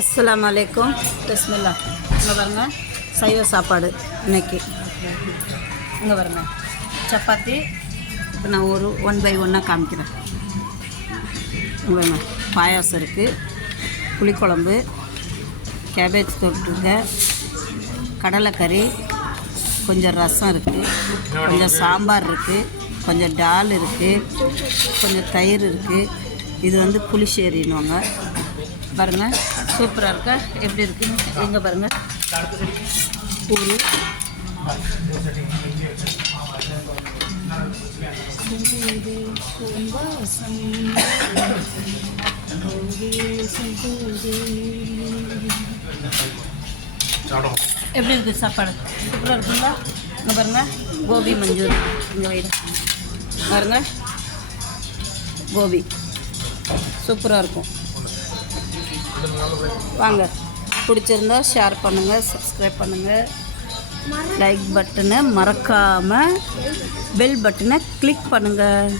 அஸ்ஸலாமு அலைக்கும். பிஸ்மில்லா. இங்கே பாருங்கள், சைவ சாப்பாடு இன்னைக்கு. இங்கே பாருங்கள், சப்பாத்தி. இப்போ நான் ஒரு 1 by 1 காமிக்கிறேன். இங்கே பாருங்க, பாயாசம் இருக்குது, புளிக்குழம்பு, கேபேஜ் தொட்டுங்க, கடலைக்கறி, கொஞ்சம் ரசம் இருக்குது, கொஞ்சம் சாம்பார் இருக்குது, கொஞ்சம் டால் இருக்குது, கொஞ்சம் தயிர் இருக்குது. இது வந்து புளிச்சேரின்னுவாங்க. பாருங்கள், சூப்பராக இருக்கா? எப்படி இருக்குன்னு எங்கே பாருங்கள். பூரி, எப்படி இருக்குது சாப்பாடு? சூப்பராக இருக்குங்களா? இங்கே பாருங்கள், கோபி மஞ்சூரி. இங்கே வைடு பாருங்கள், கோபி சூப்பராக இருக்கும். வாங்க, பிடிச்சிருந்தா ஷேர் பண்ணுங்கள், சப்ஸ்கிரைப் பண்ணுங்கள், லைக் பட்டனை மறக்காமல் பெல் பட்டனை கிளிக் பண்ணுங்கள்.